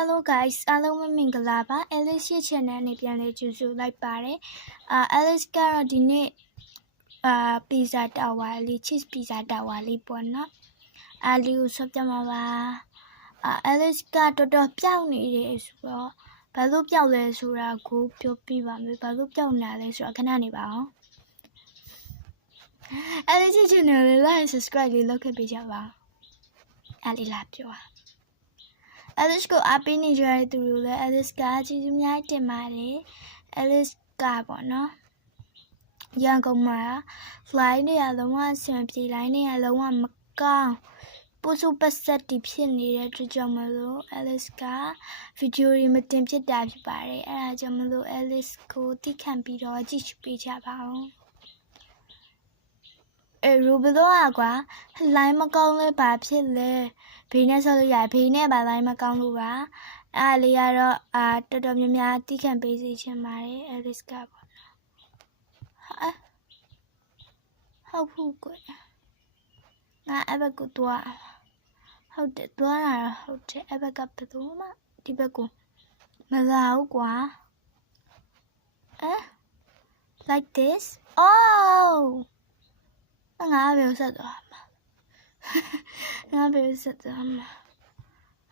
Hello guys အားလုံးမင်္ဂလာပါ Alice ရဲ့ channel နဲ့ပြန်လည်ကြိုဆိုလိုက်ပါတယ် Alice ကတော့ဒီနေ့pizza tower လေး cheese pizza tower လေးပေါ့နော်လေးကိုဆွပြမှာပါ Alice ကတော်တော်ပြောင်းနေတယ်ဆိုတော့ဘာလို့ပြောင်းလဲဆိုတာကိုပြောပြပါမယ်ဘာလို့ပြောင်းနေလဲဆိုတော့ခဏနေပါအောင် Alice ရဲ့ channel လေး like subscribe လေးလုပ်ခဲ့ပေးကြပါလေးလာပြောAlice ကိုအားပေးနေကြတဲ့သူတွေလည်း Alice ကကျေးဇူးအများကြီးတင်ပါတယ် Alice ကပေါ့နော်ရန်ကုန်မှာ fly နေရလုံးဝအဆင်ပြေ line နေရလုံးဝမကောင်းပို့စုပတ်ဆက်တီဖြစ်နေတဲ့အတွက်ကြောင့်မလို့ Alice ကဗီဒီယိုတွေမတင်ဖြစ်တာဖြစ်ပါတယ်အဲဒါကြောင့်မလို့ Alice ကိုတိခံပြီးတော့ကြည့်ရှုပေးကြပါဦးရူဘလို့ကွာ line မကောင်းလဲဘာဖြစ်လဲဖေးနဲ့ဆော်လို့ရဖေးနဲ့ပါ line မကောင်းလို့ပါအဲ့လေးကတော့တော်တော်များများတိခံပေးစီချင်ပါတယ် Alice ကပေါ့နော်ဟုတ်ဘူးကွငါအဲ့ဘက်ကိုတွားဟုတ်တယ်တွားတာဟုတ်တယ်အဲ့ဘက်ကဘယ်သူမှဒီဘက်ကိုမလာဘူးကွာlike this ohငါဘယ်ဆက်သွားမှာငါဘယ်ဆက်သွားမှာ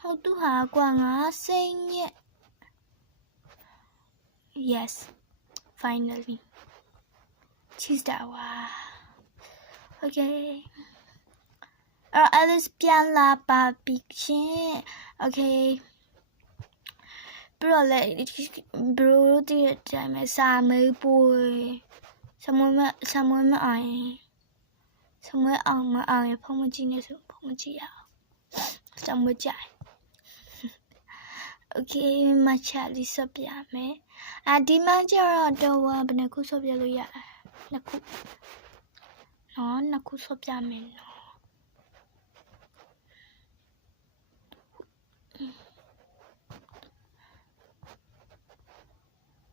ဟုတ်တူဟာကွာငါစိတ်ညက် yes finally cheese tower okay Alice ပြန်လာပါပြီရှင် okay ပြီးတော့လေ bro ဒီတိုင်းမှာစာမေးပွေစမွေးမအောင်စမွေးအောင်မအောင်ရဖုန်းမကြည့်နေဆိုဖုန်းမကြည့်ရအောင်စမွေးကြိုင် okay မချလေးစပြမယ်ဒီမှာကျတော့ဘယ်နှခုစပြလို့ရနှစ်ခုနော်နှစ်ခုစပြမယ်နော်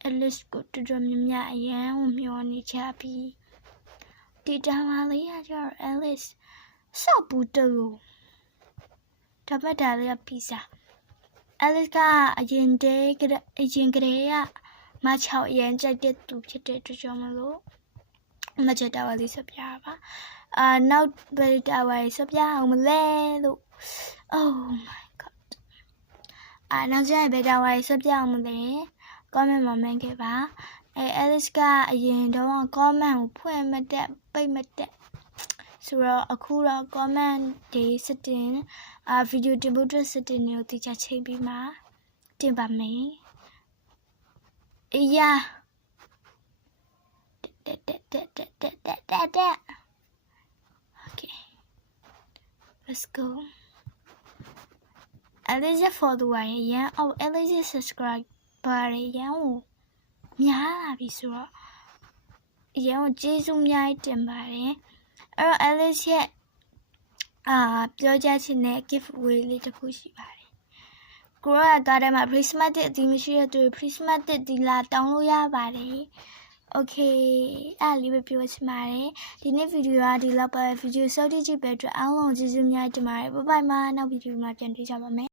Alice ကိုတော်တော်များများအရန်ကိုမျောနေကြပြီဒီတမ်းမလေးကကျတော့ Alice စောက်ဘူးတူဒါပေမဲ့ဒါလေးက pizza Alice ကအရင်ကတည်းကမချောက်အရန်ကြိုက်တဲ့သူဖြစ်တဲ့အတွက်ကြောင့်မလို့မချတာဝါလေးစပြပါနောက်ဘယ်တာဝါလေးစပြအောင်မလဲလို့ oh my god နောက်ကျရင်ဘယ်တာဝါလေးစပြအောင်မလဲ comment မှာမှန်းခဲ့ပါ Alice ကအရင်တော့ comment ကိုဖွင့်မတက်ပိတ်မတက်ဆိုတော့အခုတော့ comment တွေ setting video တင်ဖို့အတွက် setting တွေကိုတိကျချိန်ပြီးမှတင်ပါမယ်အေးရတက် okay let's go Alice follower ရန် Alice subscribe ပါတယ်ရန်ကိုများလာပြီဆိုတော့ရန်ကိုကျေးဇူးအများကြီးတင်ပါတယ်အဲ့တော့ Alice ရဲ့ပြောကြချင်တဲ့ giveaway လေးတစ်ခုရှိပါတယ်ကိုရောတားထဲမှာ prismatic အသီးမရှိတဲ့သူ prismatic ဒီလာတောင်းလို့ရပါတယ် okay အဲ့လေးပဲပြောချင်ပါတယ်ဒီနေ့ဗီဒီယိုကဒီလောက်ပါဗီဒီယိုစောင့်ကြည့်ပေးတဲ့အတွက်အားလုံးကျေးဇူးအများကြီးတင်ပါတယ် bye bye မှာနောက်ဗီဒီယိုမှာပြန်တွေ့ကြပါမယ်